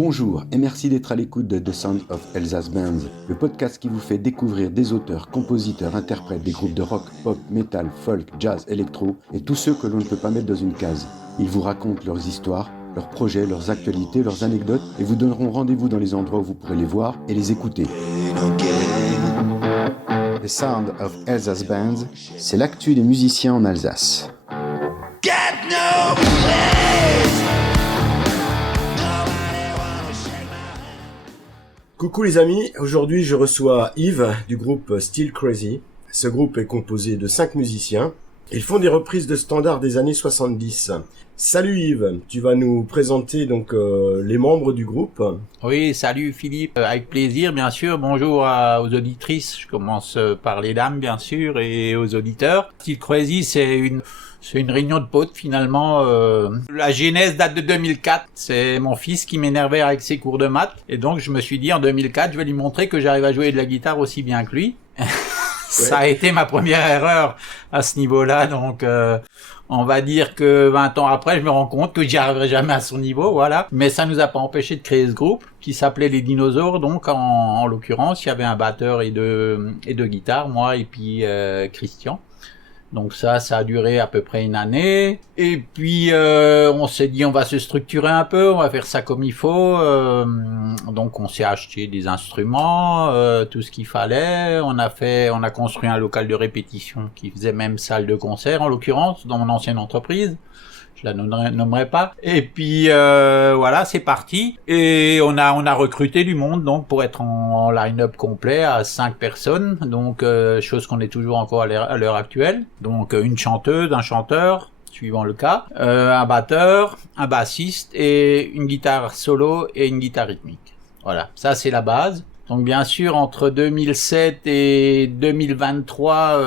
Bonjour et merci d'être à l'écoute de The Sound of Elsa's Bands, le podcast qui vous fait découvrir des auteurs, compositeurs, interprètes des groupes de rock, pop, metal, folk, jazz, électro et tous ceux que l'on ne peut pas mettre dans une case. Ils vous racontent leurs histoires, leurs projets, leurs actualités, leurs anecdotes et vous donneront rendez-vous dans les endroits où vous pourrez les voir et les écouter. The Sound of Elsa's Bands, c'est l'actu des musiciens en Alsace. Coucou les amis, aujourd'hui je reçois Yves du groupe Still Crazy. Ce groupe est composé de 5 musiciens. Ils font des reprises de standards des années 70. Salut Yves, tu vas nous présenter donc les membres du groupe. Oui, salut Philippe, avec plaisir bien sûr. Bonjour aux auditrices, je commence par les dames bien sûr et aux auditeurs. Still Crazy c'est une réunion de potes finalement. La genèse date de 2004. C'est mon fils qui m'énervait avec ses cours de maths. Et donc je me suis dit en 2004, je vais lui montrer que j'arrive à jouer de la guitare aussi bien que lui. Ça a été ma première erreur à ce niveau-là. Donc on va dire que 20 ans après, je me rends compte que j'y arriverai jamais à son niveau. Voilà. Mais ça nous a pas empêché de créer ce groupe qui s'appelait les Dinosaures. Donc en l'occurrence, il y avait un batteur et deux guitares, moi et puis Christian. Donc ça a duré à peu près une année. Et puis on s'est dit on va se structurer un peu, on va faire ça comme il faut. Donc on s'est acheté des instruments, tout ce qu'il fallait. On a construit un local de répétition qui faisait même salle de concert en l'occurrence dans mon ancienne entreprise. Je la nommerai pas. Et puis voilà, c'est parti. Et on a recruté du monde donc pour être en line-up complet à 5 personnes. Donc chose qu'on est toujours encore à l'heure actuelle. Donc une chanteuse, un chanteur, suivant le cas, un batteur, un bassiste et une guitare solo et une guitare rythmique. Voilà, ça c'est la base. Donc bien sûr, entre 2007 et 2023,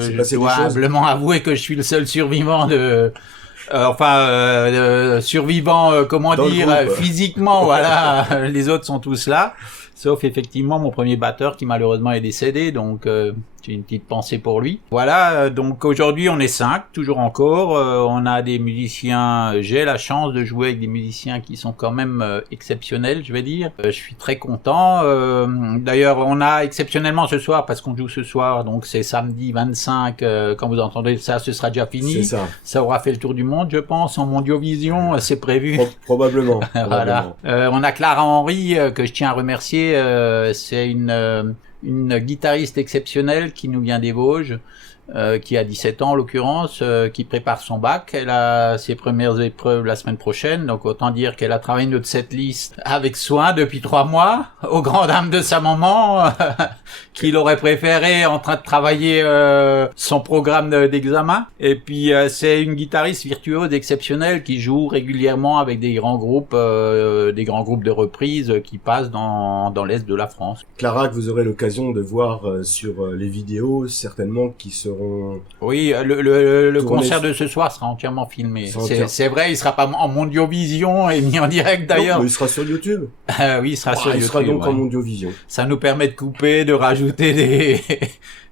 je dois humblement avouer que je suis le seul survivant survivant, physiquement, voilà. Les autres sont tous là, sauf effectivement mon premier batteur qui malheureusement est décédé, donc j'ai une petite pensée pour lui. Voilà, donc aujourd'hui on est 5, toujours encore. On a des musiciens, j'ai la chance de jouer avec des musiciens qui sont quand même exceptionnels, je vais dire. Je suis très content. D'ailleurs, on a exceptionnellement ce soir, parce qu'on joue ce soir, donc c'est samedi 25, quand vous entendez ça, ce sera déjà fini. C'est ça. Ça aura fait le tour du monde, je pense, en Mondiovision, c'est prévu. Probablement. Voilà. On a Clara Henry, que je tiens à remercier, c'est une guitariste exceptionnelle qui nous vient des Vosges, qui a 17 ans en l'occurrence, qui prépare son bac. Elle a ses premières épreuves la semaine prochaine, donc autant dire qu'elle a travaillé notre setlist avec soin depuis 3 mois, aux grandes dames de sa maman, qu'il aurait préféré en train de travailler son programme d'examen. Et puis c'est une guitariste virtuose exceptionnelle qui joue régulièrement avec des grands groupes de reprises qui passent dans l'est de la France. Clara, que vous aurez l'occasion de voir sur les vidéos, certainement, qui seront... Oui, le concert de ce soir sera entièrement filmé. C'est vrai, il sera pas en Mondiovision et mis en direct d'ailleurs. Non, mais il sera sur YouTube. Oui, il sera sur YouTube. Il sera donc en Mondiovision. Ça nous permet de couper, de rajouter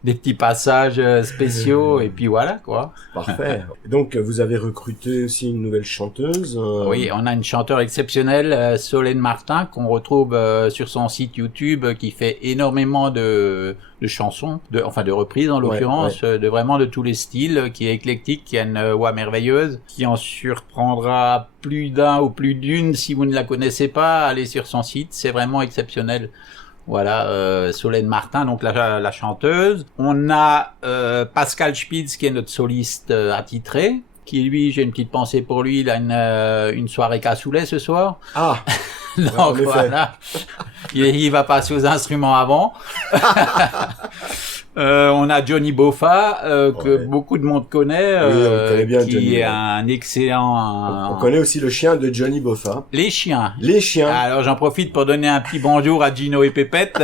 des petits passages spéciaux et puis voilà quoi. Parfait. Donc vous avez recruté aussi une nouvelle chanteuse. Oui, on a une chanteuse exceptionnelle, Solène Martin, qu'on retrouve sur son site YouTube, qui fait énormément de chansons, de reprises en l'occurrence, de vraiment de tous les styles, qui est éclectique, qui a une voix merveilleuse, qui en surprendra plus d'un ou plus d'une si vous ne la connaissez pas. Allez sur son site, c'est vraiment exceptionnel. Voilà, Solène Martin, donc la chanteuse. On a Pascal Spitz, qui est notre soliste attitré, qui lui, j'ai une petite pensée pour lui, il a une soirée cassoulet ce soir. Ah. Donc voilà, il va passer aux instruments avant. On a Johnny Boffa, que beaucoup de monde connaît, on connaît bien qui Johnny, est un excellent... On connaît aussi le chien de Johnny Boffa. Les chiens. Alors j'en profite pour donner un petit bonjour à Gino et Pépette,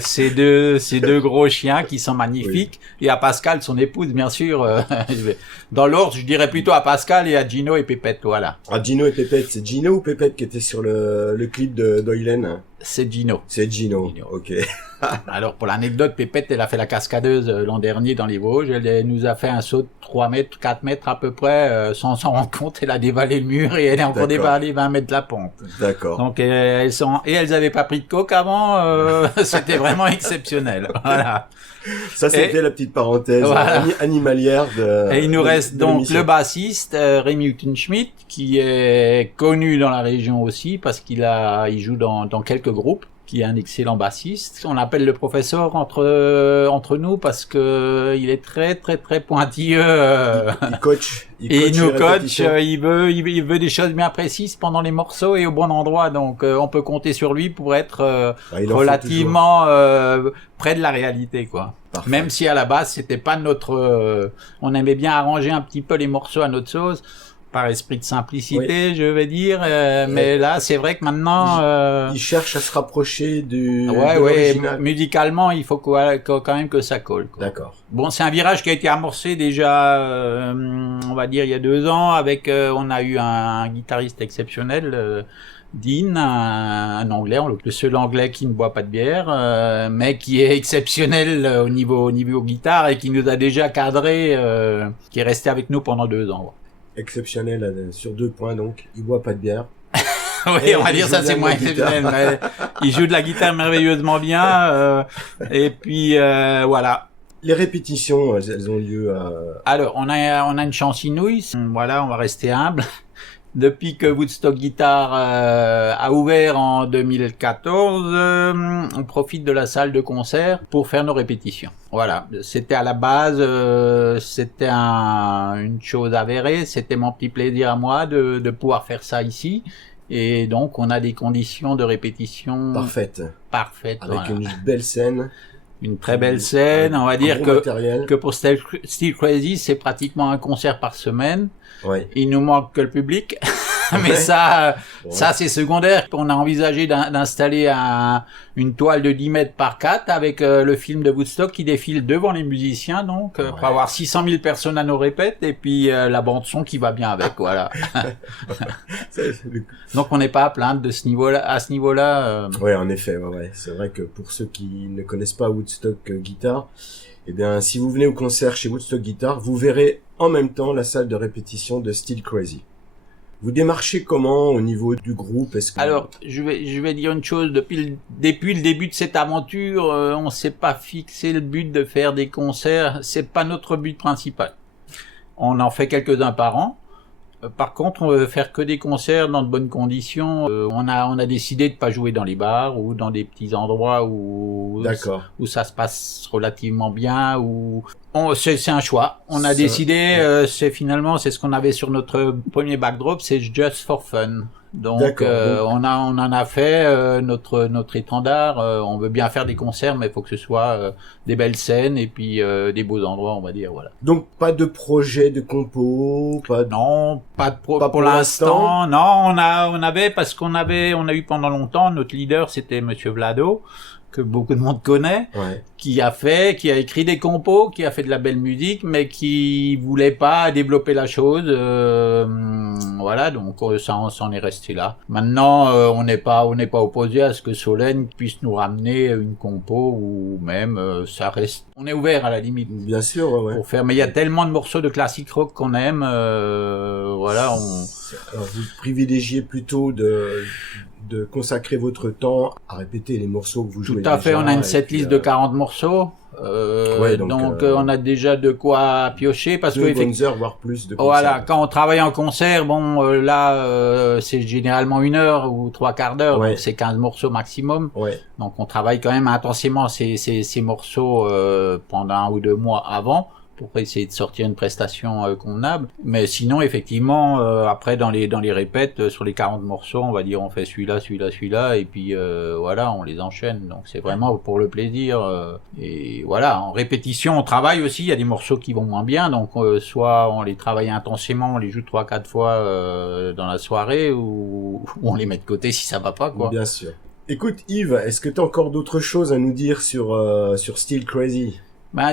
ces deux gros chiens qui sont magnifiques, et à Pascal, son épouse, bien sûr. Dans l'ordre, je dirais plutôt à Pascal et à Gino et Pépette, voilà. À Gino et Pépette, c'est Gino ou Pépette qui était sur le clip de Doylen? C'est Gino. C'est Gino. Ok. Alors, pour l'anecdote, Pépette, elle a fait la cascadeuse l'an dernier dans les Vosges. Elle nous a fait un saut de 3 mètres, 4 mètres à peu près, sans s'en rendre compte. Elle a dévalé le mur et elle est encore dévalé 20 mètres de la pente. D'accord. Donc, elles avaient pas pris de coke avant. C'était vraiment exceptionnel. Voilà. Ça, c'était la petite parenthèse animalière de. Et il nous reste donc le bassiste, Rémi Huttenschmidt, qui est connu dans la région aussi parce il joue dans quelques groupes, qui est un excellent bassiste. On l'appelle le professeur entre nous parce que il est très très très pointilleux. Il coach. Il nous coach. Il veut des choses bien précises pendant les morceaux et au bon endroit. Donc on peut compter sur lui pour être relativement près de la réalité, quoi. Parfait. Même si à la base c'était pas notre. On aimait bien arranger un petit peu les morceaux à notre sauce. Par esprit de simplicité, je vais dire, mais là, c'est vrai que maintenant... Il cherche à se rapprocher de l'original. Musicalement, il faut quand même que ça colle, quoi. D'accord. Bon, c'est un virage qui a été amorcé déjà, on va dire, il y a 2 ans, avec, on a eu un guitariste exceptionnel, Dean, un Anglais, le seul Anglais qui ne boit pas de bière, mais qui est exceptionnel au niveau guitare et qui nous a déjà cadré, qui est resté avec nous pendant 2 ans. Exceptionnel sur 2 points, donc il boit pas de bière. Oui, on va dire ça, c'est moins exceptionnel, mais il joue de la guitare merveilleusement bien, et puis voilà. Les répétitions, elles ont lieu à... Alors, on a une chance inouïe, voilà, on va rester humble. Depuis que Woodstock Guitar a ouvert en 2014, on profite de la salle de concert pour faire nos répétitions. Voilà, c'était à la base, c'était une chose avérée, c'était mon petit plaisir à moi de pouvoir faire ça ici. Et donc, on a des conditions de répétition parfaites. Avec voilà. Une belle scène. Une très belle scène, on va dire que pour Still Crazy, c'est pratiquement un concert par semaine. Ouais. Il nous manque que le public. Mais ça c'est secondaire. On a envisagé d'installer une toile de 10 mètres par 4 avec le film de Woodstock qui défile devant les musiciens, donc pour avoir 600 000 personnes à nos répètes et puis la bande son qui va bien avec, voilà. Donc on n'est pas à plaindre à ce niveau-là. Ouais, en effet, ouais. C'est vrai que pour ceux qui ne connaissent pas Woodstock Guitar, eh bien, si vous venez au concert chez Woodstock Guitar, vous verrez en même temps la salle de répétition de Still Crazy. Vous démarchez comment au niveau du groupe? Alors, je vais dire une chose. Depuis le début de cette aventure, on s'est pas fixé le but de faire des concerts. C'est pas notre but principal. On en fait quelques-uns par an. Par contre, on veut faire que des concerts dans de bonnes conditions. On a décidé de pas jouer dans les bars ou dans des petits endroits où ça se passe relativement bien. C'est un choix. On a décidé. C'est ce qu'on avait sur notre premier backdrop. C'est just for fun. Donc on en a fait notre étendard. On veut bien faire des concerts, mais il faut que ce soit des belles scènes et puis des beaux endroits, on va dire, voilà. Donc pas de projet de compo, non, pas pour l'instant. Non, on avait parce on a eu pendant longtemps notre leader, c'était Monsieur Vlado, que beaucoup de monde connaît, qui a écrit des compos, qui a fait de la belle musique, mais qui voulait pas développer la chose. Voilà, donc ça, on s'en est resté là. Maintenant, on n'est pas opposé à ce que Solène puisse nous ramener une compo ou même ça reste. On est ouvert à la limite. Bien sûr, pour faire. Mais il y a tellement de morceaux de classique rock qu'on aime. Voilà, Alors, vous privilégiez plutôt de consacrer votre temps à répéter les morceaux que vous jouez. Tout à fait, on a une setlist de 40 morceaux. Donc on a déjà de quoi piocher parce que 2 heures voire plus de concert. Voilà, quand on travaille en concert, c'est généralement 1 heure ou 3/4 d'heure, donc c'est 15 morceaux maximum. Donc on travaille quand même intensément ces morceaux pendant 1 ou 2 mois avant pour essayer de sortir une prestation convenable. Mais sinon, effectivement, après dans les répètes, sur les 40 morceaux, on va dire on fait celui-là, et puis voilà, on les enchaîne. Donc c'est vraiment pour le plaisir. Et voilà, en répétition, on travaille aussi. Il y a des morceaux qui vont moins bien, donc soit on les travaille intensément, on les joue 3-4 fois dans la soirée, ou on les met de côté si ça va pas, quoi. Bien sûr. Écoute Yves, est-ce que tu as encore d'autres choses à nous dire sur Still Crazy?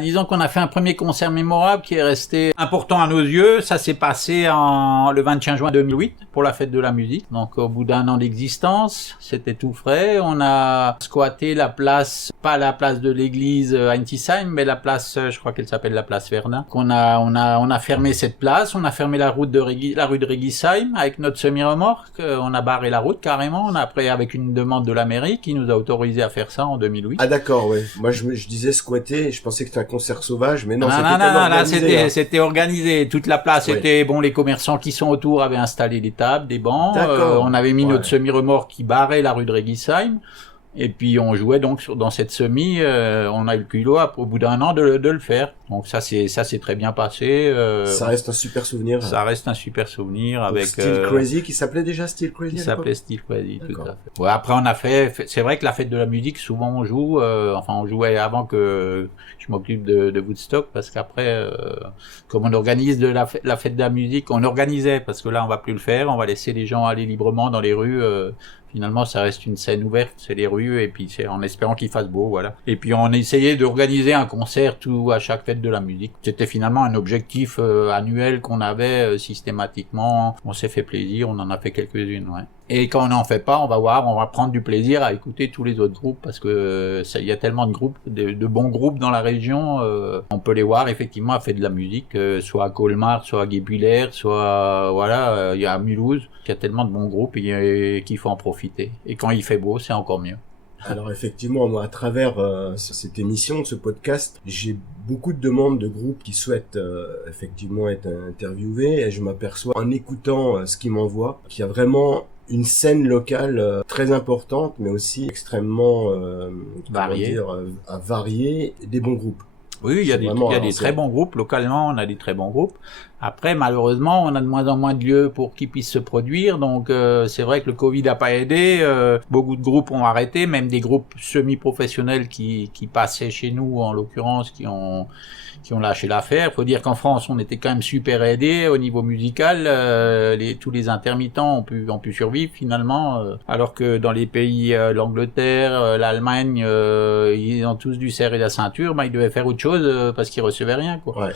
Disons qu'on a fait un premier concert mémorable qui est resté important à nos yeux. Ça s'est passé le 21 juin 2008 pour la fête de la musique. Donc au bout d'un an d'existence, c'était tout frais. On a squatté la place, pas la place de l'église Heintisheim, mais la place, je crois qu'elle s'appelle la place Verdun. On a fermé cette place, on a fermé la rue de Régisheim avec notre semi-remorque. On a barré la route carrément. On a après avec une demande de la mairie qui nous a autorisé à faire ça en 2008. Ah d'accord, ouais. Moi je disais squatter, je pensais que c'était un concert sauvage, mais non, non, là c'était organisé. Toute la place était bon. Les commerçants qui sont autour avaient installé des tables, des bancs. On avait mis notre semi-remorque qui barrait la rue de Régisheim. Et puis on jouait donc dans cette semi. On a eu le culot au bout d'un an de le faire. Donc ça c'est très bien passé. Ça reste un super souvenir. Ça reste un super souvenir donc avec Still Crazy, qui s'appelait déjà Still Crazy. Qui s'appelait Still Crazy, tout à fait. Ouais, après on a fait. C'est vrai que la fête de la musique, souvent on joue. On jouait avant que je m'occupe de Woodstock, parce qu'après, comme on organise la fête de la musique, on organisait, parce que là on va plus le faire. On va laisser les gens aller librement dans les rues. Finalement, ça reste une scène ouverte, c'est les rues, et puis c'est en espérant qu'il fasse beau, voilà. Et puis on essayait d'organiser un concert à chaque fête de la musique. C'était finalement un objectif annuel qu'on avait systématiquement. On s'est fait plaisir, on en a fait quelques-unes, ouais. Et quand on n'en fait pas, on va prendre du plaisir à écouter tous les autres groupes, parce que il y a tellement de groupes, de bons groupes dans la région. On peut les voir effectivement à faire de la musique, soit à Colmar, soit à Guebwiller, soit il y a à Mulhouse. Il y a tellement de bons groupes qu'il faut en profiter. Et quand il fait beau, c'est encore mieux. Alors effectivement, moi, à travers cette émission, ce podcast, j'ai beaucoup de demandes de groupes qui souhaitent effectivement être interviewés, et je m'aperçois en écoutant ce qu'ils m'envoient qu'il y a vraiment une scène locale très importante, mais aussi extrêmement variée, des bons groupes. Oui, il y a des très bons groupes. Localement, on a des très bons groupes. Après, malheureusement, on a de moins en moins de lieux pour qu'ils puissent se produire. Donc, c'est vrai que le Covid n'a pas aidé. Beaucoup de groupes ont arrêté, même des groupes semi-professionnels qui passaient chez nous, en l'occurrence, qui ont lâché l'affaire. Faut dire qu'en France, on était quand même super aidés au niveau musical. Tous les intermittents ont pu survivre finalement, alors que dans les pays, l'Angleterre, l'Allemagne, ils ont tous dû serrer la ceinture. Ils devaient faire autre chose parce qu'ils recevaient rien, quoi. Ouais.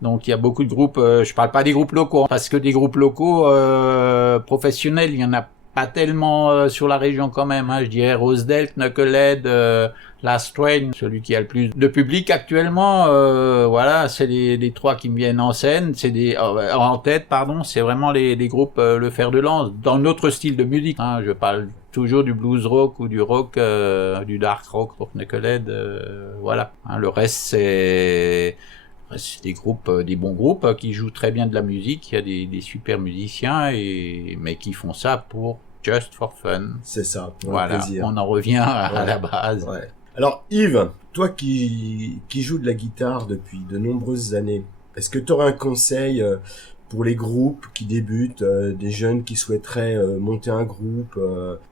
Donc il y a beaucoup de groupes. Je parle pas des groupes locaux, parce que des groupes locaux professionnels, il y en a pas tellement sur la région quand même. Je dirais Rosedale, Knucklehead, Last Train, celui qui a le plus de public actuellement. C'est les trois qui me viennent en scène. En tête, c'est vraiment les groupes le fer de lance dans notre style de musique. Je parle toujours du blues rock ou du rock, du dark rock pour Knucklehead. Le reste c'est des groupes, des bons groupes qui jouent très bien de la musique. Il y a des super musiciens mais qui font ça just for fun. C'est ça, pour le plaisir. On en revient à la base. Ouais. Alors Yves, toi qui joues de la guitare depuis de nombreuses années, est-ce que tu aurais un conseil pour les groupes qui débutent, des jeunes qui souhaiteraient monter un groupe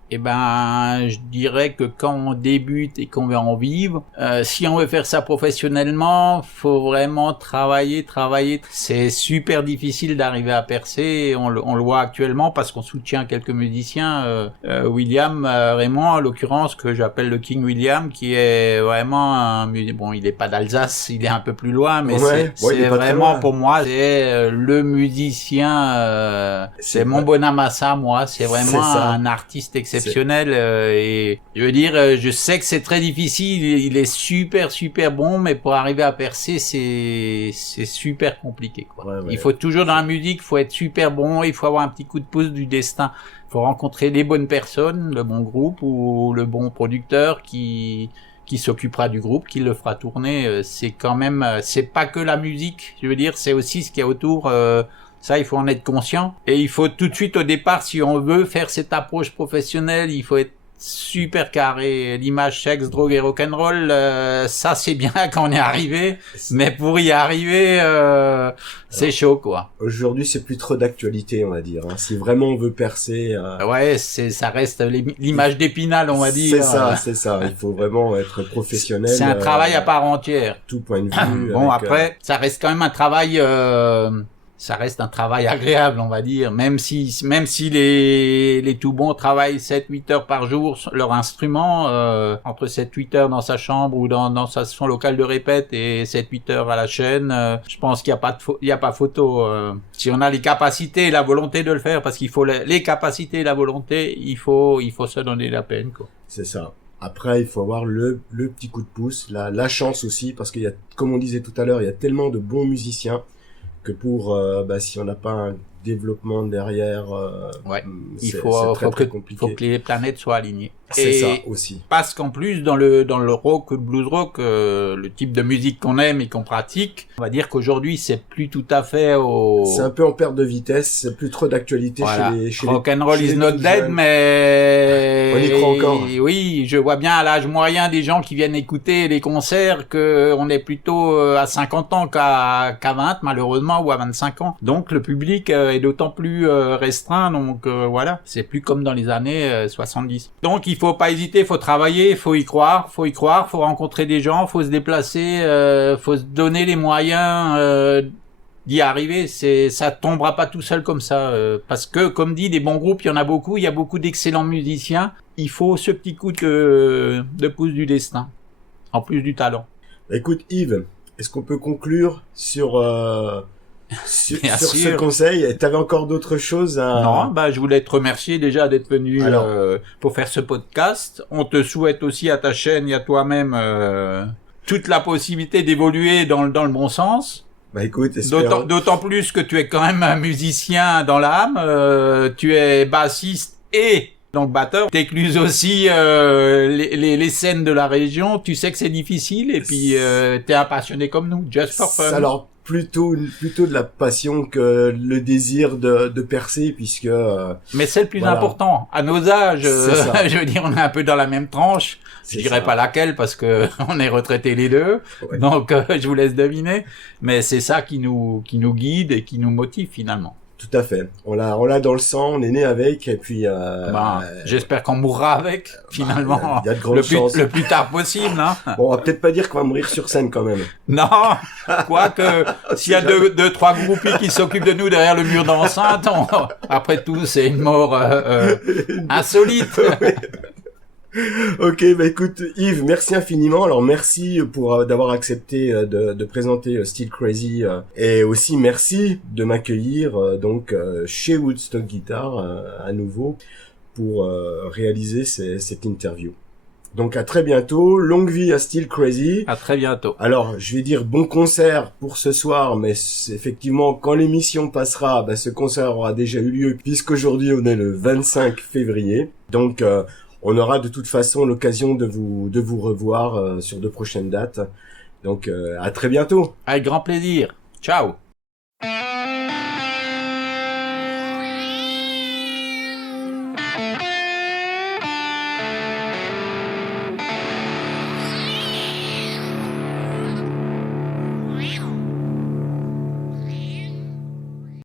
je dirais que quand on débute et qu'on veut en vivre, si on veut faire ça professionnellement, faut vraiment travailler. C'est super difficile d'arriver à percer. On le voit actuellement parce qu'on soutient quelques musiciens. William Raymond, en l'occurrence, que j'appelle le King William, qui est vraiment il est pas d'Alsace, il est un peu plus loin, mais c'est vraiment pour moi, c'est le musicien. C'est mon bonhomme à ça, moi. C'est vraiment un artiste exceptionnel. Et je veux dire, je sais que c'est très difficile, il est super bon, mais pour arriver à percer, c'est super compliqué, quoi. Il faut toujours dans la musique, il faut être super bon, il faut avoir un petit coup de pouce du destin, il faut rencontrer les bonnes personnes, le bon groupe ou le bon producteur qui s'occupera du groupe, qui le fera tourner. C'est quand même, c'est pas que la musique, je veux dire, c'est aussi ce qu'il y a autour. Ça, il faut en être conscient. Et il faut tout de suite, au départ, si on veut faire cette approche professionnelle, il faut être super carré. L'image sexe, drogue et rock'n'roll, ça c'est bien quand on est arrivé. Mais pour y arriver, c'est chaud, quoi. Aujourd'hui, c'est plus trop d'actualité, on va dire. Si vraiment on veut percer... ça reste l'image d'Épinal, on va dire. C'est ça. Il faut vraiment être professionnel. C'est un travail à part entière. Tout point de vue. Après, ça reste quand même un travail... ça reste un travail agréable, on va dire, même si les tout bons travaillent 7-8 heures par jour sur leur instrument, entre 7-8 heures dans sa chambre ou dans son local de répète et 7-8 heures à la chaîne, je pense qu'il y a pas photo. Si on a les capacités et la volonté de le faire, parce qu'il faut les capacités et la volonté, il faut se donner la peine, quoi. C'est ça. Après, il faut avoir le petit coup de pouce, la chance aussi, parce qu'il y a, comme on disait tout à l'heure, il y a tellement de bons musiciens que si on n'a pas un développement derrière, il c'est faut très compliqué. faut que les planètes soient alignées. C'est et ça aussi. Parce qu'en plus, dans le rock ou le blues rock, le type de musique qu'on aime et qu'on pratique, on va dire qu'aujourd'hui, c'est plus tout à fait C'est un peu en perte de vitesse, c'est plus trop d'actualité chez les rock'n'roll is not plus dead, jeunes. mais... On y croit encore. Oui, je vois bien à l'âge moyen des gens qui viennent écouter les concerts qu'on est plutôt à 50 ans qu'à 20, malheureusement, ou à 25 ans. Donc, le public est d'autant plus restreint, donc voilà. C'est plus comme dans les années 70. Donc, il faut pas hésiter, faut travailler, faut y croire, faut rencontrer des gens, faut se déplacer, faut se donner les moyens d'y arriver. Ça tombera pas tout seul comme ça, parce que, comme dit, des bons groupes, il y en a beaucoup, il y a beaucoup d'excellents musiciens. Il faut ce petit coup de pouce du destin, en plus du talent. Écoute Yves, est-ce qu'on peut conclure sur ce sûr. conseil? T'avais encore d'autres choses à... Non, je voulais te remercier déjà d'être venu pour faire ce podcast. On te souhaite aussi à ta chaîne et à toi-même toute la possibilité d'évoluer dans le bon sens. Écoute, espérons. D'autant plus que tu es quand même un musicien dans l'âme. Tu es bassiste et donc batteur. T'écluses aussi les scènes de la région. Tu sais que c'est difficile et puis t'es un passionné comme nous, just for fun. Alors plutôt de la passion que le désir de percer, puisque mais c'est le plus important à nos âges. Je veux dire, on est un peu dans la même tranche. Je dirais pas laquelle parce que on est retraités les deux. Ouais. Donc je vous laisse deviner, mais c'est ça qui nous guide et qui nous motive finalement. Tout à fait. On l'a dans le sang, on est né avec, et puis... j'espère qu'on mourra avec, finalement. Il y a de grandes chances. Le plus tard possible, hein. Bon, on va peut-être pas dire qu'on va mourir sur scène, quand même. Non! Quoique, s'il y a deux, trois groupies qui s'occupent de nous derrière le mur d'enceinte, après tout, c'est une mort, insolite. Ok, écoute Yves, merci infiniment. Alors merci pour d'avoir accepté de présenter Still Crazy et aussi merci de m'accueillir chez Woodstock Guitar à nouveau pour réaliser cette interview. Donc à très bientôt, longue vie à Still Crazy. À très bientôt. Alors je vais dire bon concert pour ce soir, mais effectivement quand l'émission passera, ce concert aura déjà eu lieu puisqu'aujourd'hui on est le 25 février. Donc on aura de toute façon l'occasion de vous revoir sur de prochaines dates. Donc à très bientôt. Avec grand plaisir. Ciao.